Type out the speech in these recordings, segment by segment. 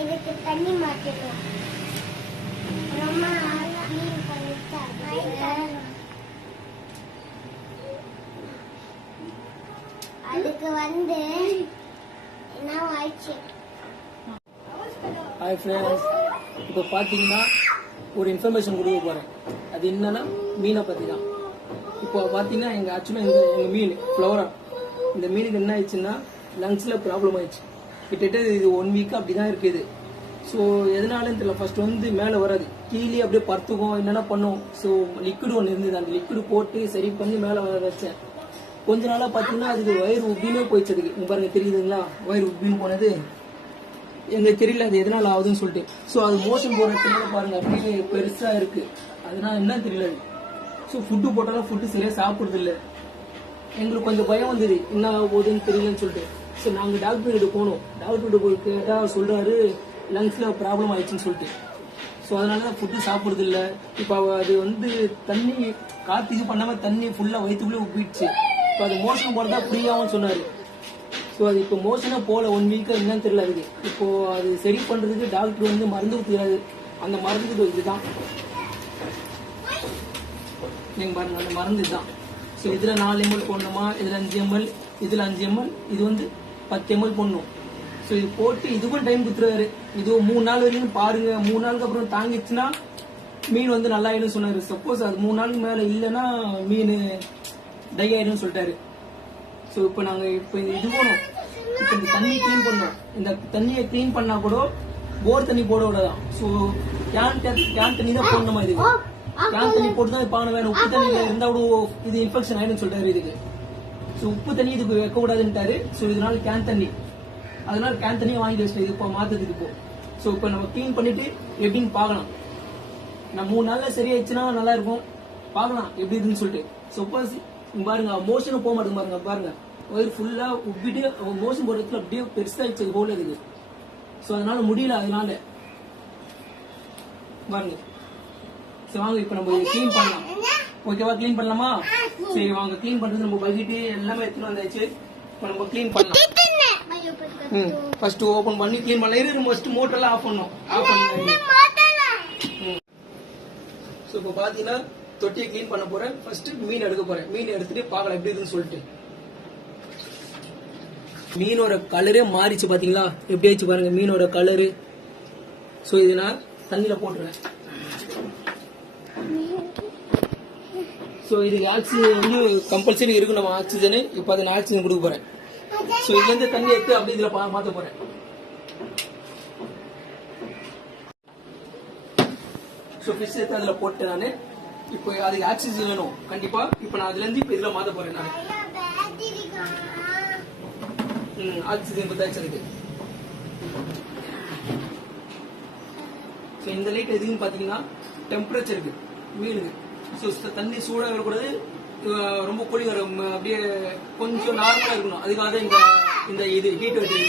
இதுக்கு தண்ணி மாட்டணும். அதுக்கு வந்து என்ன ஆயிடுச்சு? ஹாய் ஃப்ரெண்ட்ஸ், இப்போ பார்த்தீங்கன்னா ஒரு இன்ஃபர்மேஷன் கொடுக்க போகிறேன். அது என்னன்னா மீனை பற்றி தான். இப்போ பார்த்தீங்கன்னா எங்கள் மீன் ஃப்ளவரா, இந்த மீனுக்கு என்ன ஆயிடுச்சுன்னா லங்ஸில் ப்ராப்ளம் ஆயிடுச்சு. கிட்டத்தட்ட இது 1 வீக் அப்படி தான் இருக்குது. ஸோ எதனாலன்னு தெரியல. ஃபர்ஸ்ட் வந்து மேலே வராது, கீழே அப்படியே பருத்துக்கும், என்னென்ன பண்ணும். ஸோ லிக்விட் ஒன்று இருந்தது, அந்த லிக்விட் போட்டு சரி பண்ணி மேலே வச்சேன். கொஞ்ச நாளாக பார்த்தீங்கன்னா அதுக்கு வயிறு உப்பினே போயிடுச்சு. அதுக்கு இங்கே பாருங்க, தெரியுதுங்களா? வயிறு உப்பின்னு போனது எங்களுக்கு தெரியல அது எதனால ஆகுதுன்னு சொல்லிட்டு. ஸோ அது மோஷன் போடுறதுனால பாருங்க அப்படியே பெருசாக இருக்கு. அதனால என்ன தெரியல. ஸோ ஃபுட்டு போட்டாலும் ஃபுட்டு சரியாக சாப்பிட்றது இல்லை. எங்களுக்கு கொஞ்சம் பயம் வந்தது, என்ன போகுதுன்னு தெரியலன்னு சொல்லிட்டு. ஸோ நாங்கள் டாக்டர் கிட்ட போனோம். டாக்டர் கிட்ட போய் கேட்டால் சொல்றாரு லங்ஸ்ல ப்ராப்ளம் ஆயிடுச்சுன்னு சொல்லிட்டு. ஸோ அதனால தான் ஃபுட்டு சாப்பிட்றது இல்லை. இப்போ அது வந்து தண்ணி காற்று இது பண்ணாமல் தண்ணி ஃபுல்லாக வயிற்றுக்குள்ளே உப்பிடுச்சு. இப்போ அது மோஷன் போகிறதா ஃப்ரீயாகவும் சொன்னார். ஸோ அது இப்போ மோஷனாக போகல 1 வீக்காக என்னன்னு தெரியல. அதுக்கு இப்போ அது சரி பண்ணுறதுக்கு டாக்டர் வந்து மருந்து ஊற்றுறாரு. அந்த மருந்துக்கு இதுதான் நீங்கள் பாருங்க, அந்த மருந்து இதுதான். ஸோ இதில் 4 ml போடணுமா, இதில் 5 ml, இதில் 5 ml, இது வந்து 10 ml போடணும். ஸோ இது போட்டு இதுக்கும் டைம் கொடுத்துருவாரு. இது 3 நாள் வரைக்கும் பாருங்க. 3 நாளுக்கு அப்புறம் தாங்கிச்சுன்னா மீன் வந்து நல்லா ஆயிடும் சொன்னாரு. சப்போஸ் அது 3 நாளுக்கு மேலே இல்லைன்னா மீன் டை ஆயிடும் சொல்லிட்டாரு. ஸோ இப்போ நாங்கள் இப்போ இது போனோம். இப்போ இந்த தண்ணி கிளீன் பண்ணோம். இந்த தண்ணியை கிளீன் பண்ணா கூட போர் தண்ணி போட விடாதான். ஸோ கேன் தண்ணி தான் போடணுமா? இதுக்கு கேன் தண்ணி போட்டு தான் பானை வேணும். உப்பு தண்ணியில இருந்தா கூட இது இன்ஃபெக்ஷன் ஆயிடும் சொல்லிட்டாரு இதுக்கு. ஸோ உப்பு தண்ணி இதுக்கு வைக்க கூடாதுன்ட்டாரு. ஸோ இதனால கேன் தண்ணி, அதனால கேன் தண்ணியை வாங்கி வச்சிட்டேன் இது இப்போ மாத்ததுக்கு. இப்போ ஸோ இப்போ நம்ம கிளீன் பண்ணிட்டு எப்படின்னு பார்க்கலாம். நான் 3 நாள்ல சரியாயிடுச்சுன்னா நல்லா இருக்கும். பார்க்கலாம் எப்படி இருக்குன்னு சொல்லிட்டு. சப்போஸ் பாருங்க மோஷனும் போக மாட்டேங்க. பாருங்க பாருங்க வயிறு ஃபுல்லா உப்பிட்டு மோஷன் போடுறதுல அப்படியே பெருசாயிடுச்சு போல இதுக்கு. ஸோ அதனால முடியல. அதனால பாருங்க. சரி வாங்க இப்போ நம்ம கிளீன் பண்ணலாம். ஓகேவா? கிளீன் பண்ணலாமா? சரி வாங்க. கிளீன் பண்றது நம்ம பக்கெட்டு எல்லாமே எடுத்துட்டு வந்தாச்சு. இப்போ நம்ம கிளீன் பண்ணலாம். ஃபர்ஸ்ட் ஓபன் பண்ணி கிளீன் பண்ணலாம். ஃபர்ஸ்ட் மோட்டர் எல்லாம் ஆஃப் பண்ணணும். ஆஃப் பண்ணி ஸோ இப்போ பாத்தீங்கன்னா தொட்டியை கிளீன் பண்ண போறேன். ஃபர்ஸ்ட் மீன் எடுக்க போறேன். மீன் எடுத்துட்டு பார்க்கலாம் எப்படி இருக்குன்னு சொல்லிட்டு. மீனோட கலரே மாறிச்சு பாத்தீங்களா? எப்படி ஆயிடுச்சு பாருங்க மீனோட கலரு. ஸோ இது நான் தண்ணியில போட்டுருவேன். ஸோ இதுக்கு ஆக்சிஜன் வந்து கம்பல்சரி இருக்கு நம்ம ஆக்சிஜனு. இப்போ அதை நான் ஆக்சிஜன் கொடுக்க போறேன். ஸோ இதுல இருந்து தண்ணி எடுத்து அப்படி இதுல மாத்த போறேன். ஸோ ஃபிஷ் எடுத்து அதுல போட்டு நானு இப்போ அதுக்கு ஆக்சிஜன் வேணும் கண்டிப்பா. இப்போ நான் அதுல இருந்து இப்போ இதுல மாத்த போறேன். நான் ஆக்சிஜன் பத்தாச்சு அதுக்கு. ஸோ இந்த லைட் எதுக்குன்னு பாத்தீங்கன்னா டெம்பரேச்சருக்கு மீனுக்கு. ஸோ தண்ணி சூடாக வரக்கூடாது, ரொம்ப கூலி வரும், அப்படியே கொஞ்சம் நார்மலா இருக்கணும். அதுக்காக இந்த இது ஹீட் வச்சு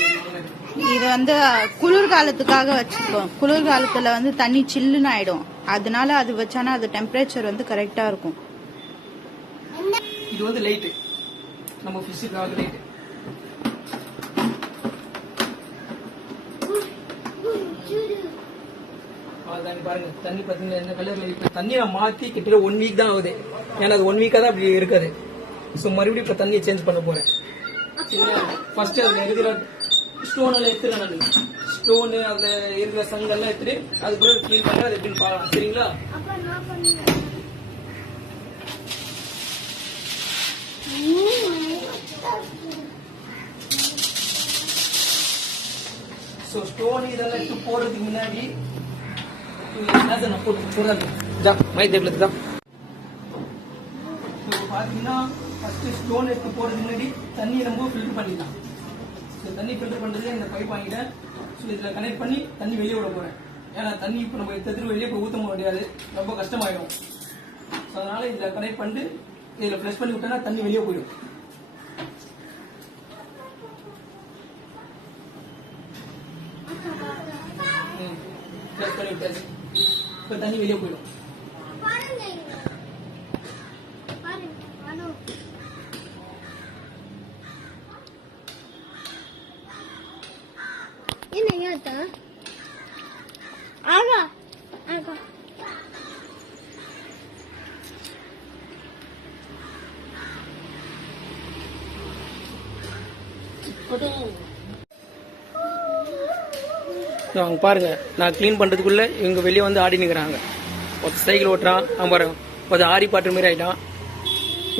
இது வந்து குளிர்காலத்துக்காக வச்சிருக்கோம். குளிர்காலத்துல வந்து தண்ணி சில்லுன்னு ஆயிடும். அதனால அது வச்சானா அது டெம்பரேச்சர் வந்து கரெக்டா இருக்கும். இது வந்து லைட், நம்ம ஃபிஷ்ஷுக்காக லைட். பாருங்க தண்ணி பாத்தீங்கன்னா என்ன கலர்ல இருக்கு. தண்ணியை மாத்தி கிட்ட 1 வீக் தான் ஆகுது. ஏன்னா அது 1 வீக்கா தான் அப்படி இருக்காது. ஸோ மறுபடியும் இப்ப தண்ணியை சேஞ்ச் பண்ண போறேன். ஃபர்ஸ்ட் அதுல இருக்கிற ஸ்டோன் எல்லாம் எடுத்துறேன். ஸ்டோனு அதுல இருக்கிற சங்கெல்லாம் எடுத்துட்டு அதுக்கப்புறம் கிளீன் பண்ண அது எப்படின்னு பார்க்கலாம். சரிங்களா? ஸோ ஸ்டோன் இதெல்லாம் எடுத்து போடுறதுக்கு முன்னாடி பாத்தீங்கன்னா ஃபர்ஸ்ட் ஸ்டோன் எடுத்து போறதுக்கு முன்னாடி தண்ணி நம்ம ஃபில்டர் பண்ணிடலாம். தண்ணி ஃபில்டர் பண்றது இந்த பைப் வாங்கிட்டேன். ஸோ இதுல கனெக்ட் பண்ணி தண்ணி வெளியே விட போறேன். ஏன்னா தண்ணி இப்போ நம்ம எடுத்து வெளியே போய் ஊற்ற முடியாது, ரொம்ப கஷ்டமாயிடும். ஸோ அதனால இதுல கனெக்ட் பண்ணிட்டு இதுல ஃபிளஷ் பண்ணி விட்டோம்னா தண்ணி வெளியே போயிடும். ஃபிளஷ் பண்ணி விட்டாச்சு. இப்போ தண்ணி வெளியே போயிடும். அவங்க பாருங்க, நான் க்ளீன் பண்றதுக்குள்ள இவங்க வெளியே வந்து ஆடி நிற்கிறாங்க. ஒரு சைக்கிள் ஓட்டுறான், அவன் பாருங்க கொஞ்சம் ஆரி பாட்டு மாதிரி ஆயிட்டான்.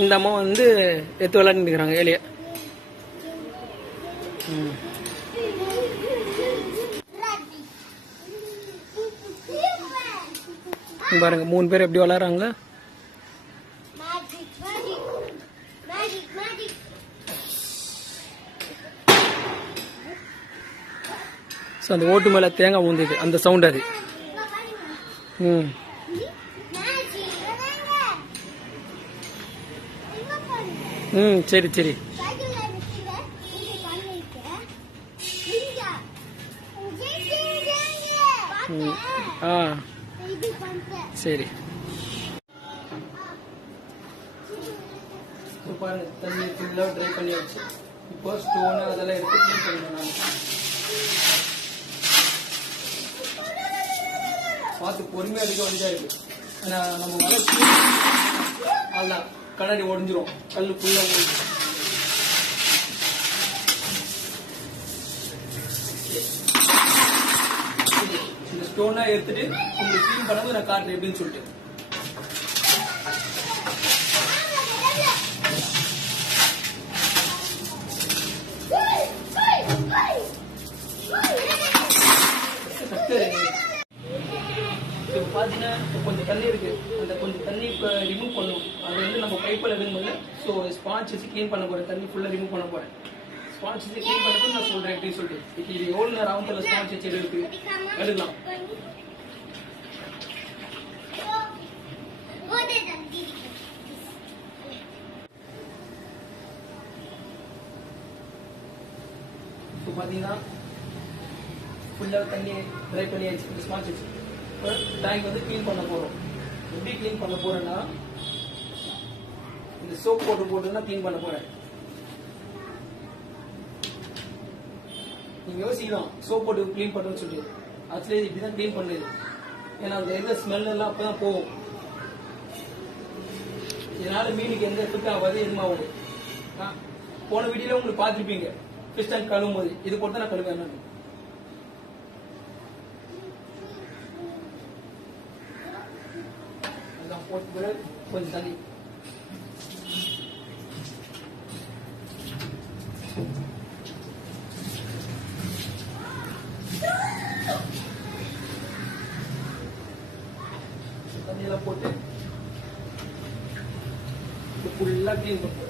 இந்த அம்மா வந்து எடுத்து விளையாடி நிற்கிறாங்க வெளியே. பாருங்க 3 பேர் எப்படி விளையாடுறாங்களா. ஸோ அந்த ஓட்டு மேலே தேங்காய் ஊந்துது, அந்த சவுண்ட் அது. சரி சரி. சரி. பாருங்க தண்ணி ஃபுல்லாக ட்ரை பண்ணியாச்சு. இப்போ ஸ்டோனு அதெல்லாம் எடுத்து க்ளீன் பண்ணணும். பார்த்து பொறுமையாக எடுக்க வேண்டியதாக இருக்கு. நம்ம வளர்ச்சி அதுதான் கண்ணாடி உடஞ்சிரும், கல் ஃபுல்லாக ஓடிடும். இந்த ஸ்டோனாக எடுத்துட்டு உங்களுக்கு க்ளீன் பண்ணது நான் காட்டுறேன் எப்படின்னு சொல்லிட்டு. பார்த்தீங்கன்னா கொஞ்சம் தண்ணி இருக்கு, அந்த கொஞ்சம் தண்ணி இப்போ ரிமூவ் பண்ணும். அது வந்து நம்ம பைப்பில் விடும்போது ஸோ ஸ்பான்ச் வச்சு க்ளீன் பண்ண போகிறேன். தண்ணி ஃபுல்லாக ரிமூவ் பண்ண போகிறேன். ஸ்பான்ச் வச்சு க்ளீன் பண்ணிட்டு நான் சொல்கிறேன் எப்படின்னு சொல்லிட்டு. இது எவ்வளோ நேரம் ஆகும் தெரியல. ஸ்பான்ச் வச்சு எடுக்கலாம். இப்போ பார்த்தீங்கன்னா ஃபுல்லாக தண்ணி ட்ரை பண்ணியாச்சு. ஸ்பான்ச் வச்சு டேங்க் வந்து க்ளீன் பண்ண போறோம். எப்படி க்ளீன் பண்ண போறேன்னா, இந்த சோப் போட்டு தான் க்ளீன் பண்ண போறேன். நீங்க யோசிக்கலாம் சோப் போட்டு க்ளீன் பண்ணுன்னு சொல்லி. ஆக்சுவலி இப்படிதான் க்ளீன் பண்ணுது. ஏன்னா அந்த எந்த ஸ்மெல் எல்லாம் அப்பதான் போகும். இதனால மீனுக்கு எந்த எஃபெக்ட் ஆகாது, எதுவும் ஆகாது. போன வீடியோல உங்களுக்கு பார்த்துருப்பீங்க ஃபிஷ் டேங்க் கழுவும் போது இது போட்டு நான் கழுவேன். போட்டு கொஞ்சம் தண்ணி தண்ணியெல்லாம் போட்டு ஃபுல்லா க்ளீன் பண்ணுவோம்.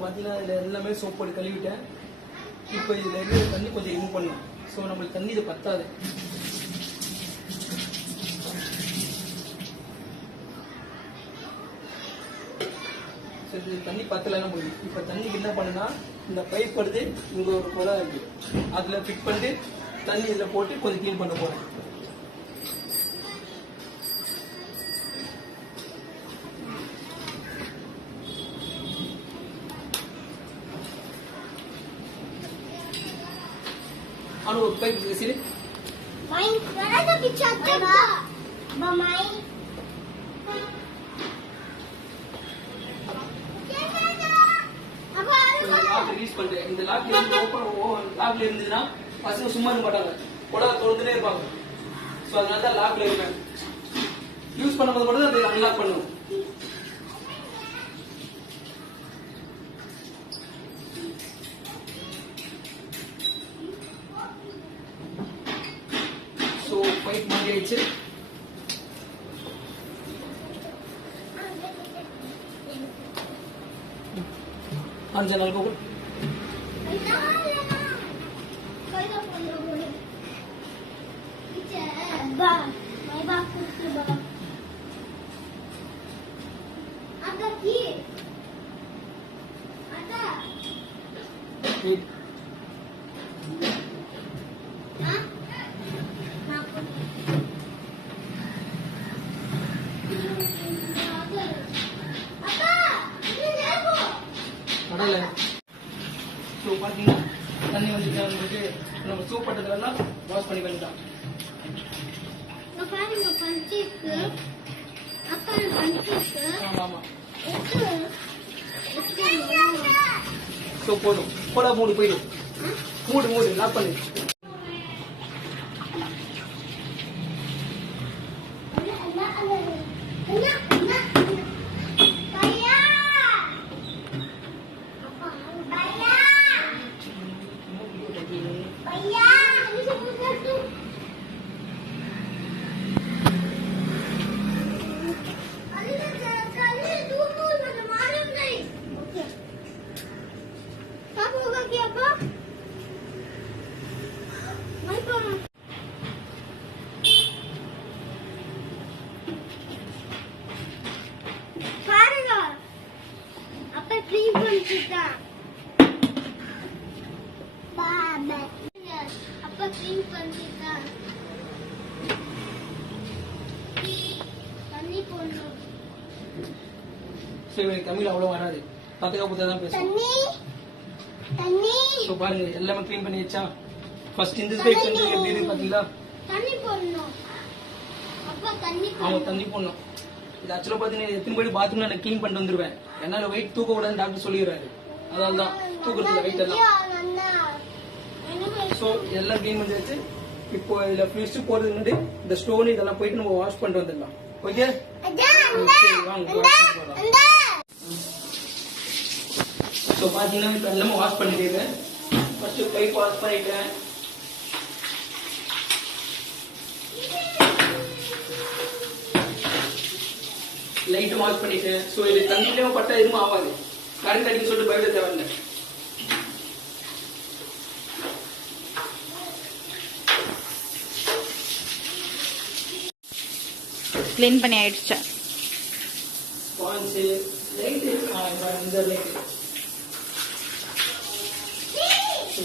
பார்த்தீங்கன்னா இதில் எல்லாமே சோப் போட்டு கழுவிட்டேன். இப்போ இதில் இருக்கிற தண்ணி கொஞ்சம் ரிமூவ் பண்ணணும். ஸோ நம்மளுக்கு தண்ணி இது பத்தாது. சரி, தண்ணி பத்தலைன்னா போயிடும். இப்போ தண்ணிக்கு என்ன பண்ணுன்னா, இந்த பைப் வருது, இங்கே ஒரு குழாய் இருக்கு, அதில் ஃபிட் பண்ணிட்டு தண்ணி இதில் போட்டு கொஞ்சம் க்ளீன் பண்ண போகிறேன். Anu baik di sini. Main, mana ada bicara apa? Bermain. Lock release பண்ணிட்டேன். இந்த லாக் லாக்ல இருந்ததுன்னா பசங்க சும்மா இருக்க மாட்டாங்க, கொடை தொடுத்துட்டே இருப்பாங்க. ஸோ அதனால தான் லாக்ல இருக்கேன். யூஸ் பண்ணும்போது மட்டும் தான் அன்லாக் பண்ணுவோம். பைப் மாட்டியாச்சு. ஜன்னல் को ஸோ பார்த்தீங்கன்னா தண்ணி வந்துட்டு வந்துட்டு நம்ம சோப் பட்டதெல்லாம் வாஷ் பண்ணி பண்ணிக்கலாம். பாருங்க பஞ்சிக்கு அப்பா பஞ்சிக்கு ஆமாம் ஆமாம். ஸோ போதும் போடா மூடு போயிடும். மூடு லாக் பண்ணு. ஸோ இவனுக்கு தமிழ் அவ்வளோ வராது, பத்தக்கா புத்தா தான் பேசுவோம். ஸோ பாருங்க எல்லாமே க்ளீன் பண்ணி வச்சா. ஃபர்ஸ்ட் இந்த சைட் வந்து எப்படி இருக்கு பார்த்தீங்களா? அவங்க தண்ணி போடணும். இது ஆக்சுவலாக பார்த்தீங்கன்னா எத்தனை போய் பாத்ரூம்ல நான் க்ளீன் பண்ணிட்டு வந்துருவேன். என்னால் வெயிட் தூக்க கூடாதுன்னு டாக்டர் சொல்லிடுறாரு. அதனால தான் தூக்குறதுல வெயிட் எல்லாம். ஸோ எல்லாம் க்ளீன் பண்ணி வச்சு இப்போ இதில் ஃபிஷ் போகிறதுக்கு முன்னாடி இந்த ஸ்டோன் இதெல்லாம் போயிட்டு நம்ம வாஷ் பண்ணிட்டு வந்துடலாம். ஓகே சரி வாங்க வாஷ் பண்ணி போகலாம். ஸோ பார்த்தீங்கன்னா இப்போ எல்லாமே வாஷ் பண்ணிட்டேன். ஃபர்ஸ்ட் பைப் வாஷ் பண்ணிட்டேன். லைட் வாஷ் பண்ணிட்டேன். ஸோ இது தண்ணியிலேயே பட்டா எதுவும் ஆகாது. கரண்ட் அடிக்க சொல்லிட்டு பயப்பட தேவையில்லை. க்ளீன் பண்ணி ஆயிடுச்சு. ஸ்பாஞ்சு லைட்டு இந்த லைட்டு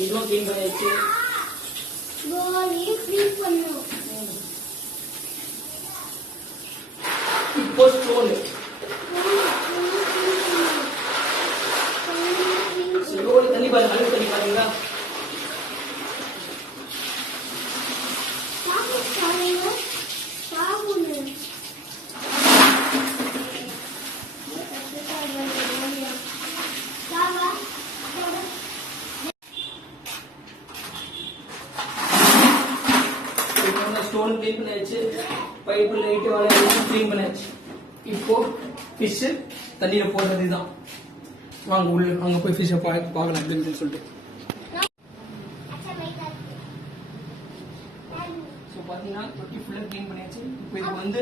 இதுவும் க்ளீன் பண்ணியாச்சு. இப்போ ஸ்டோனு தண்ணி பாருங்க, அழுகு தண்ணி பாருங்களா? ஸ்டோன் க்ளீன் பண்ணியாச்சு. பைப்பு லைட்டு வளையெல்லாம் க்ளீன் பண்ணியாச்சு. இப்போ ஃபிஷ் தண்ணியில போடுறது தான். வாங்க உள்ள அங்க போய் ஃபிஷ்ஷை பார்க்கலாம் எப்படி இருக்குன்னு சொல்லிட்டு. ஸோ பார்த்தீங்கன்னா தொட்டி ஃபுல்லாக க்ளீன் பண்ணியாச்சு. இப்போ இது வந்து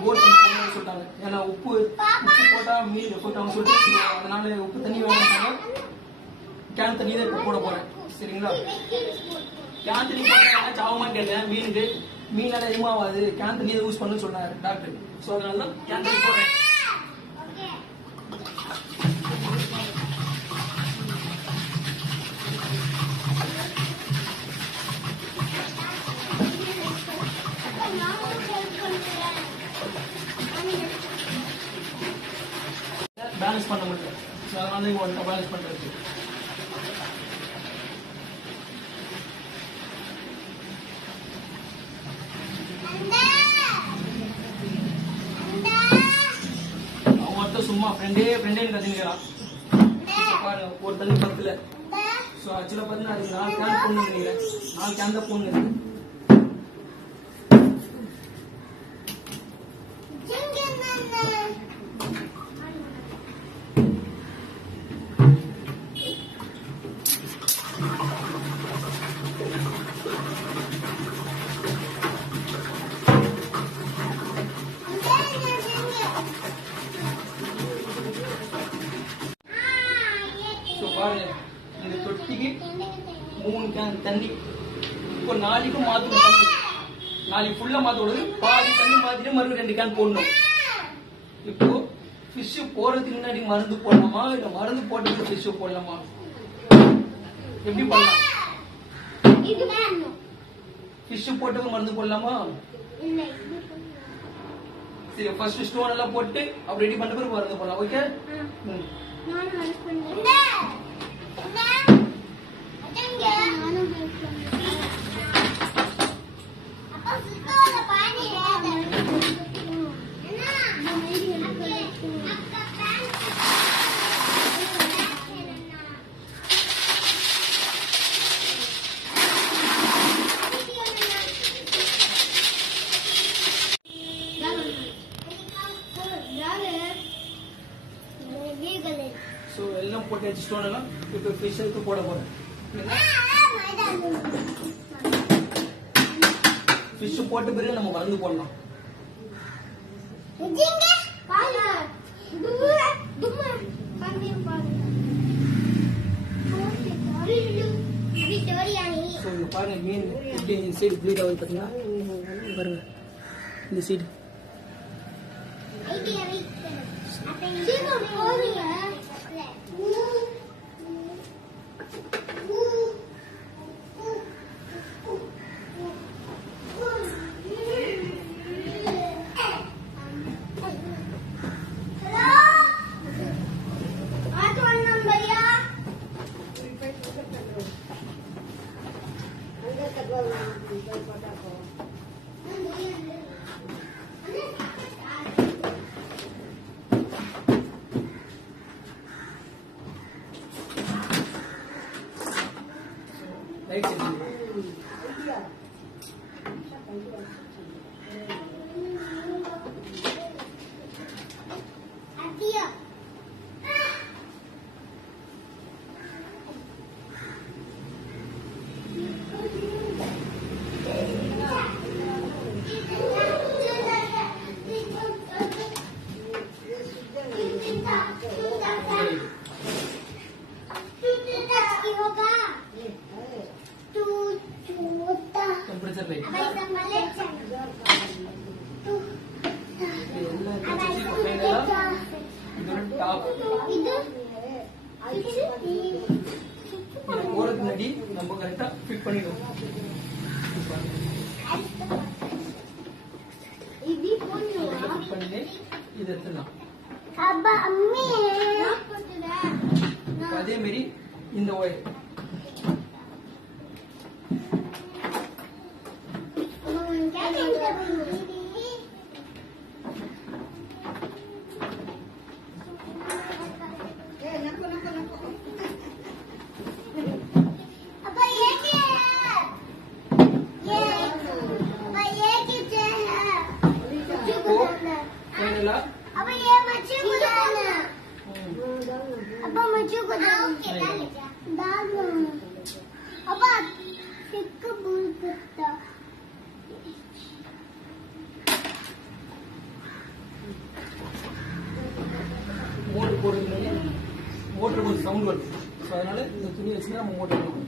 போட் போடணும்னு சொல்லிட்டாங்க. ஏன்னா உப்பு போட்டால் மீன் போட்டாங்க சொல்லிட்டு அதனால உப்பு தண்ணி வேணும்னாங்க. கேன் தண்ணி தான் இப்போ போட போறேன். சரிங்களா? கேன் தண்ணி போட்டா சாவமான்னு கேட்டேன். மீனால எதுமாவாது, கேன் தண்ணி யூஸ் பண்ணு சொன்னாரு டாக்டர். ஸோ அதனால தான் கேன் தண்ணி போடுறேன். பேலன்ஸ் பண்ண முடியல. ஸோ அதனால இவங்க பேலன்ஸ் பண்றது. சும்மா ஃப்ரெண்டே கத்துக்கிறான். பாருங்க ஒரு தண்ணி பத்துல. ஸோ ஆக்சுவலாக பார்த்தீங்கன்னா அது 4 கேன் போடணும் நினைக்கிறேன். 4 கேன் தான் போடணும் இருக்கு. பாருங்க இந்த தொட்டிக்கு 3 கேன் தண்ணி. இப்போ நாளைக்கு மாத்தணும் தண்ணி. நாளைக்கு ஃபுல்லா மாத்தக்கூடாது. பாதி தண்ணி மாத்திட்டு மறுபடியும் 2 கேன் போடணும். இப்போ ஃபிஷ் போறதுக்கு முன்னாடி மருந்து போடலாமா இல்ல மருந்து போட்டு ஃபிஷ் போடலாமா? எப்படி பண்ணலாம்? ஃபிஷ் போட்டு மருந்து போடலாமா? சரி ஃபர்ஸ்ட் ஸ்டோன் எல்லாம் போட்டு அப்ப ரெடி பண்ண பிறகு மருந்து போடலாம். ஓகே ஸ்டோன் எல்லாம் இப்போ ஃபிஷ்ஷுக்கு போட போறேன். ஃபிஷ் போட்ட பிறகு நம்ம மருந்து போடலாம். ஸோ இங்க பாருங்க மீன் எப்படி இந்த சைடு ப்ளீட் ஆகுது பார்த்தீங்கன்னா பாருங்க இந்த side. Right side temperature light போறதுக்கு முன்னாடி நம்ம கரெக்டா ஃபிட் பண்ணிடுவோம். ஃபிட் பண்ணி இது எடுத்துடலாம். அதே மாதிரி இந்த ஒயர் மோட்டர் போடுறதுனால மோட்டர் கொஞ்சம் சவுண்ட் வருது. ஸோ அதனால இந்த துணி வச்சுன்னா நம்ம மோட்டர் போடுவோம்.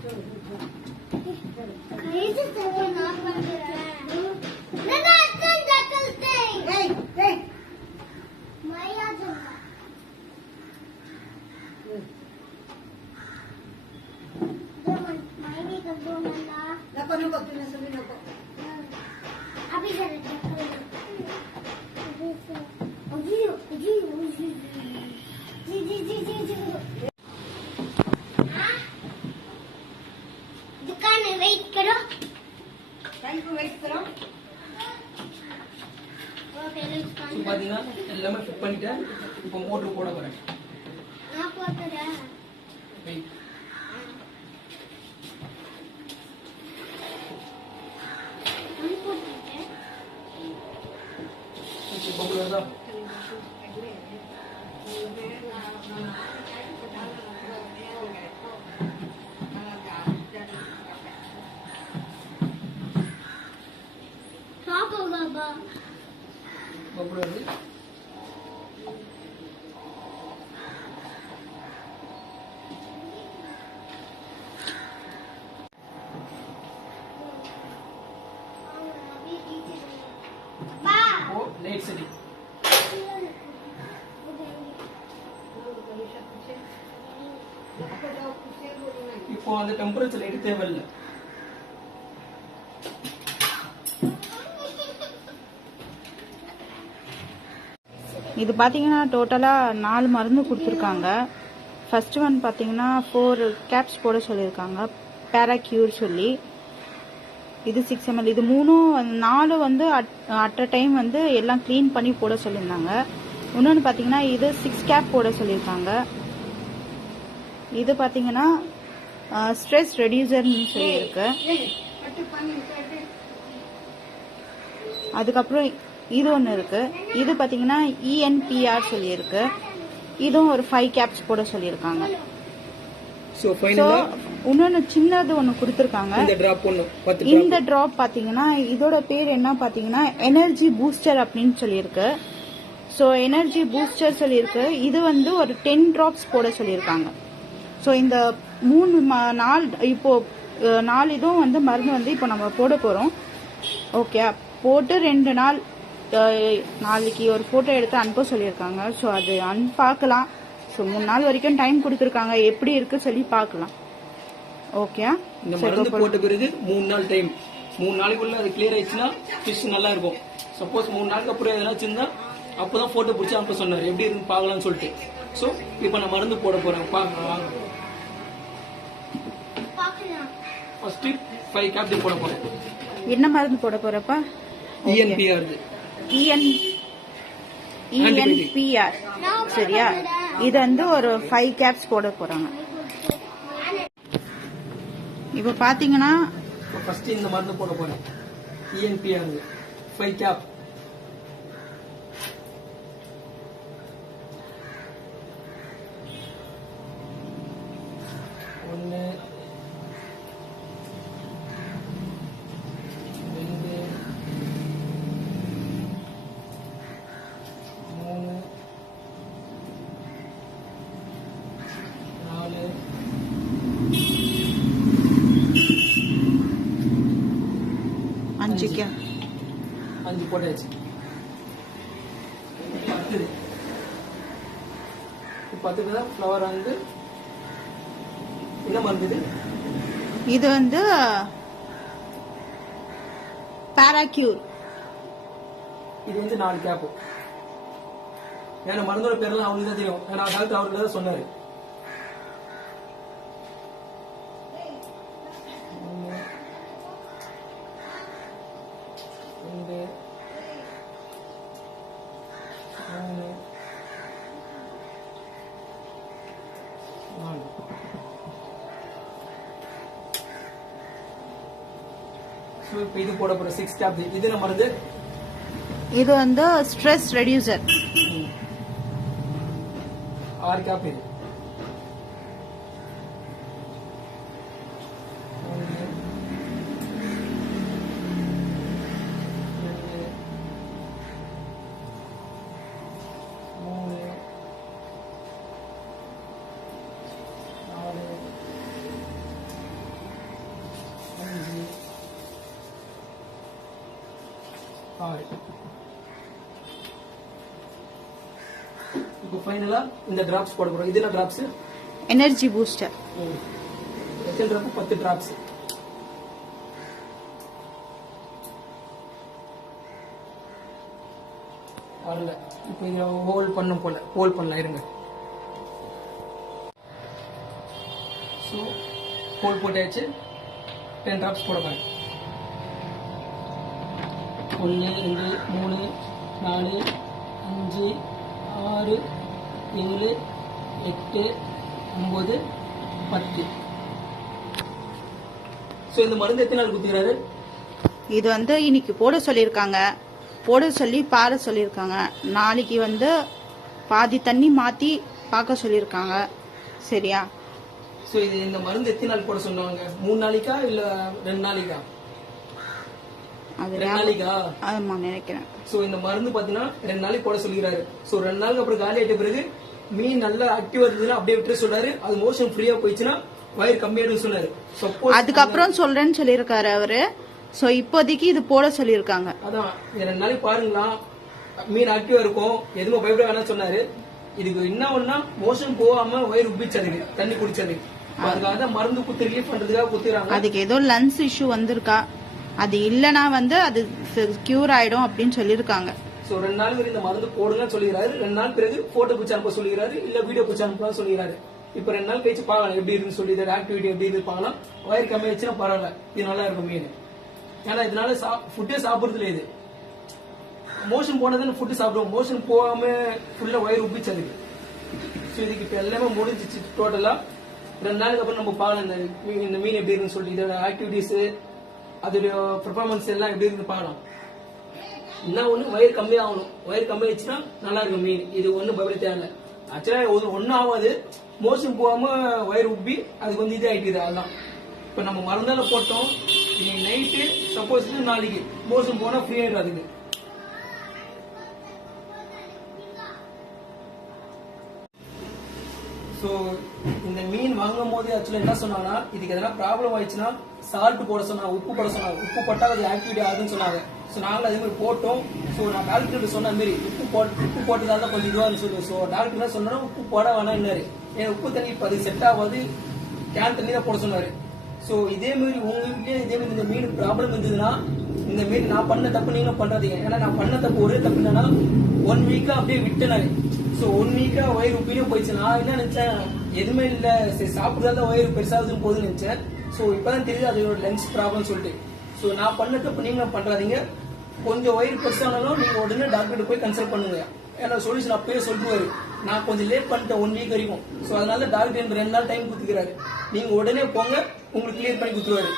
பாத்தீங்கன்னா எல்லாமே ஃபிட் பண்ணிட்டேன். இப்போ மோட்டர் போட போறேன். பம்பு வருதா? பம்பு வருது. லைட் சரி. இப்போ அந்த டெம்பரேச்சர் லைட் தேவையில்லை. இது பார்த்தீங்கன்னா டோட்டலாக 4 மருந்து கொடுத்துருக்காங்க. ஃபர்ஸ்ட் ஒன் பார்த்தீங்கன்னா 4 கேப்ஸ் போட சொல்லியிருக்காங்க, பேராக்யூர் சொல்லி. இது 6 ml. இது 4 வந்து அட் அ டைம் வந்து எல்லாம் க்ளீன் பண்ணி போட சொல்லியிருந்தாங்க. இன்னொன்று பார்த்தீங்கன்னா இது 6 கேப் போட சொல்லியிருக்காங்க. இது பார்த்தீங்கன்னா ஸ்ட்ரெஸ் ரெடியூசர்னு சொல்லியிருக்கு. அதுக்கப்புறம் இது ஒன்று இருக்கு. இது பார்த்தீங்கன்னா ENPR சொல்லியிருக்கு. இதுவும் ஒரு 5 கேப்ஸ் போட சொல்லியிருக்காங்க. ஸோ ஃபைனலா இன்னொன்னு சின்னது ஒன்று கொடுத்துருக்காங்க. இந்த டிராப் ஒன்று 10 இந்த டிராப் பாத்தீங்கன்னா இதோட பேர் என்ன பாத்தீங்கன்னா எனர்ஜி பூஸ்டர் அப்படின்னு சொல்லியிருக்கு. ஸோ எனர்ஜி பூஸ்டர் சொல்லியிருக்கு. இது வந்து ஒரு 10 டிராப்ஸ் போட சொல்லியிருக்காங்க. ஸோ இந்த 4 இப்போ 4 இதுவும் வந்து மருந்து வந்து இப்போ நம்ம போட போறோம். ஓகே, போட்டு 2 நாள் நாளைக்கு ஒரு போட்டோ எடுத்து அனுப்ப சொல்லியிருக்காங்க. ஸோ அது பார்க்கலாம். ஸோ 3 நாள் வரைக்கும் டைம் கொடுத்துருக்காங்க. எப்படி இருக்கு சொல்லி பார்க்கலாம். ஓகே, இந்த மருந்து போட்ட பிறகு 3 நாள் டைம். 3 நாளைக்குள்ள அது கிளியர் ஆயிடுச்சுன்னா ஃபிஷ் நல்லா இருக்கும். சப்போஸ் 3 நாளுக்கு அப்புறம் ஏதாச்சும் இருந்தா அப்பதான் போட்டோ பிடிச்சி அனுப்ப சொன்னார். எப்படி இருக்குன்னு பார்க்கலாம்னு சொல்லிட்டு. ஸோ இப்போ நான் மருந்து போட போறேன். பார்க்கலாம். ஃபர்ஸ்ட் 5 கேப்சூல் போட போறேன். என்ன மருந்து போட போறப்ப? ENPR. ENPR. சரியா? இது வந்து ஒரு 5 கேப்ஸ் போட போறாங்க. இப்ப பாத்தீங்கன்னா ஃபர்ஸ்ட் இந்த மருந்து போட போறேன். ENPR 5 கேப். ஒன்று, 2, 3, 4, 5 கேப். 5 போட்டாச்சு. 10 தான் ஃப்ளவர் வந்து என்ன மருந்து? இது வந்து பாராக்யூர். இது வந்து 4 கேப். ஏன்னா மருந்தோட பேர்லாம் அவங்களுக்கு தான் தெரியும். ஏன்னா டாக்டர் அவருக்கு தான் சொன்னாரு. இப்போ இது போட போற 6 கேப். இது என்ன மருந்து? இது வந்து ஸ்ட்ரெஸ் ரெடியூசர். 6 கேப் இது. 6. இப்போ ஃபைனலா இந்த டிராப்ஸ் போட போறோம். இது என்ன டிராப்ஸ்? Energy booster. எத்தனை டிராப்? 10 டிராப்ஸ். வரல. இப்போ இங்க ஹோல் பண்ணும் போல. ஹோல் பண்ணலாம் இருங்க. ஸோ ஹோல் போட்டாச்சு. 10 டிராப்ஸ் போட போறேன். 1, 2, 3, 4, 5, 6, 7, 8, 9, 10. ஸோ இந்த மருந்து எத்தனை நாள் குத்துக்கிறாரு? இது வந்து இன்னைக்கு போட சொல்லியிருக்காங்க. போட சொல்லி பார சொல்லியிருக்காங்க. நாளைக்கு வந்து பாதி தண்ணி மாத்தி பார்க்க சொல்லியிருக்காங்க. சரியா? ஸோ இது இந்த மருந்து எத்தனை நாள் போட சொன்னாங்க? 3 நாளைக்கா இல்ல 2 நாளைக்கா? அது 2 நாளைக்கா? ஆமா நினைக்கிறேன். ஸோ இந்த மருந்து பாத்தீங்கன்னா 2 நாளைக்கு போட சொல்லிக்கிறாரு. ஸோ 2 நாளுக்கு அப்புறம் காலி ஆயிட்ட பிறகு மீன் நல்லா ஆக்டிவா இருந்ததுன்னா அப்படியே விட்டு சொல்றாரு. அது மோஷன் ஃப்ரீயா போயிடுச்சுன்னா வயிறு கம்மியாயிடும் சொன்னாரு. அதுக்கப்புறம் சொல்றேன்னு சொல்லியிருக்காரு அவரு. சோ இப்போதைக்கு இது போட சொல்லியிருக்காங்க. அதான் 2 நாளைக்கு பாருங்களா மீன் ஆக்டிவா இருக்கும். எதுவும் பயப்பட வேணாம் சொன்னாரு. இதுக்கு என்ன ஒண்ணா மோஷன் போகாம வயிறு உப்பிச்சதுக்கு தண்ணி குடிச்சது. அதுக்காக தான் மருந்து குத்து ரிலீஃப் பண்றதுக்காக குத்துறாங்க. அதுக்கு ஏதோ லங்ஸ் இஷ்யூ வந்திருக்கா. அது இல்லனா வந்து அது கியூர் ஆயிடும் அப்படின்னு சொல்லியிருக்காங்க. சோ 2 நாளுக்கு இந்த மருந்து போடுங்கன்னு சொல்லிடுறாரு. 2 நாள் பிறகு போட்டோ பிடிச்சு அனுப்ப சொல்லிடுறாரு. இல்ல வீடியோ பிடிச்சு அனுப்பலாம் சொல்லிடுறாரு. இப்ப 2 நாள் கழிச்சு பார்க்கலாம் எப்படி இருக்குன்னு சொல்லி ஆக்டிவிட்டி எப்படி இருக்கு பார்க்கலாம். வயிறு கம்மியாச்சுன்னா பரவாயில்ல. இது நல்லா இருக்கும் மீன். ஏன்னா இதனால ஃபுட்டே சாப்பிடுறது இல்லை. இது மோஷன் போனதுன்னு ஃபுட்டு சாப்பிடுவோம். மோஷன் போகாம ஃபுல்லா வயிறு உப்பிச்சது. ஸோ இதுக்கு இப்ப எல்லாமே முடிஞ்சிச்சு டோட்டலா. 2 நாளுக்கு அப்புறம் நம்ம பார்க்கலாம் இந்த மீன் எப்படி இருக்குன்னு சொல்லி இதோட ஆக்டிவிட்டிஸ் அதோட பெர்ஃபார்மன்ஸ் எல்லாம் எப்படி இருக்குன்னு பார்க்கலாம். என்ன ஒண்ணு வயிறு கம்மியாகணும். வயிறு கம்மியாச்சுன்னா நல்லா இருக்கும் மீன். இது ஒன்றும் பயப்பட தேவையில்லை. ஆக்சுவலா ஒன்றும் ஆகாது. மோஷன் போகாம வயிறு உப்பி அது கொஞ்சம் இது ஆயிட்டுது. அதுதான் இப்ப நம்ம மருந்தால போட்டோம். இன்னைக்கு நைட்டு சப்போஸ் நாளைக்கு மோஷன் போனா ஃப்ரீ ஆயிடும் அதுக்கு. ஸோ இந்த மீன் வாங்கும் போது ஆக்சுவலா என்ன சொன்னாங்கன்னா, இதுக்கு எதனா ப்ராப்ளம் ஆயிடுச்சுன்னா சால்ட் போட சொன்னாங்க, உப்பு போட சொன்னாங்க. உப்பு போட்டா அது ஆக்டிவிட்டி ஆகுதுன்னு சொன்னாங்க. ஸோ நாங்களும் அதே மாதிரி போட்டோம். ஸோ நான் டாக்டர் சொன்ன மாதிரி உப்பு போட்டதால தான் கொஞ்சம் இதுவாக சொல்லு. ஸோ டாக்டர் என்ன சொன்னா, உப்பு போட வேணாம்னாரு. ஏன்னா உப்பு தண்ணி இப்போ அது செட் ஆகாது, கேன் தண்ணி தான் போட சொன்னாரு. ஸோ இதே மாதிரி உங்க வீட்லயே இதே மாதிரி இந்த மீன் ப்ராப்ளம் இருந்ததுன்னா, இந்த மாரி நான் பண்ண தப்பு நீங்களும் பண்றாதீங்க. ஏன்னா நான் பண்ண தப்பு ஒரே தப்பு என்னன்னா, 1 வீக்கா அப்படியே விட்டேன். சோ 1 வீக்கா வயிறு உப்பியும் போயிடுச்சு. நான் என்ன நினைச்சேன், எதுவுமே இல்ல, சரி சாப்பிடுறதால வயிறு பெருசாகுதுன்னு போகுதுன்னு நினைச்சேன். சோ இப்பதான் தெரியுது அது ஒரு லென்ஸ் ப்ராப்ளம் சொல்லிட்டு. சோ நான் பண்ண தப்பு நீங்களும் பண்றாதீங்க. கொஞ்சம் வயிறு பெருசானாலும் நீங்க உடனே டாக்டர் போய் கன்சல்ட் பண்ணுங்க. ஏன்னா சொல்யூஷன் அப்பயே சொல்லுவாரு. நான் கொஞ்சம் லேட் பண்ணிட்டேன் 1 வீக் வரைக்கும். சோ அதனால டாக்டர் எனக்கு 2 நாள் டைம் கொடுத்துக்கிறாரு. நீங்க உடனே போங்க, உங்களுக்கு கிளியர் பண்ணி கொடுத்துருவாரு.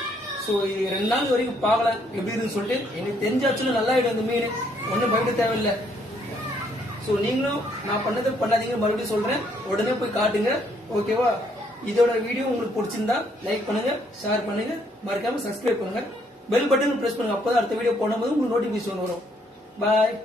சோ 2 நாள் வரைக்கும் பார்க்கலாம் எப்படி இருக்குன்னு சொல்லிட்டு. எனக்கு தெரிஞ்சாச்சுன்னா நல்லா ஆயிடும் அந்த மீன், ஒன்னும் பயப்பட தேவையில்லை. சோ நீங்களும் நான் பண்ணதை பண்ணாதீங்க, மறுபடியும் சொல்றேன், உடனே போய் காட்டுங்க. ஓகேவா? இதோட வீடியோ உங்களுக்கு பிடிச்சிருந்தா லைக் பண்ணுங்க, ஷேர் பண்ணுங்க, மறக்காம சப்ஸ்கிரைப் பண்ணுங்க, பெல் பட்டன் பிரஸ் பண்ணுங்க. அப்பதான் அடுத்த வீடியோ போடும்போது உங்களுக்கு நோட்டிபிகேஷன் வரும். பாய்.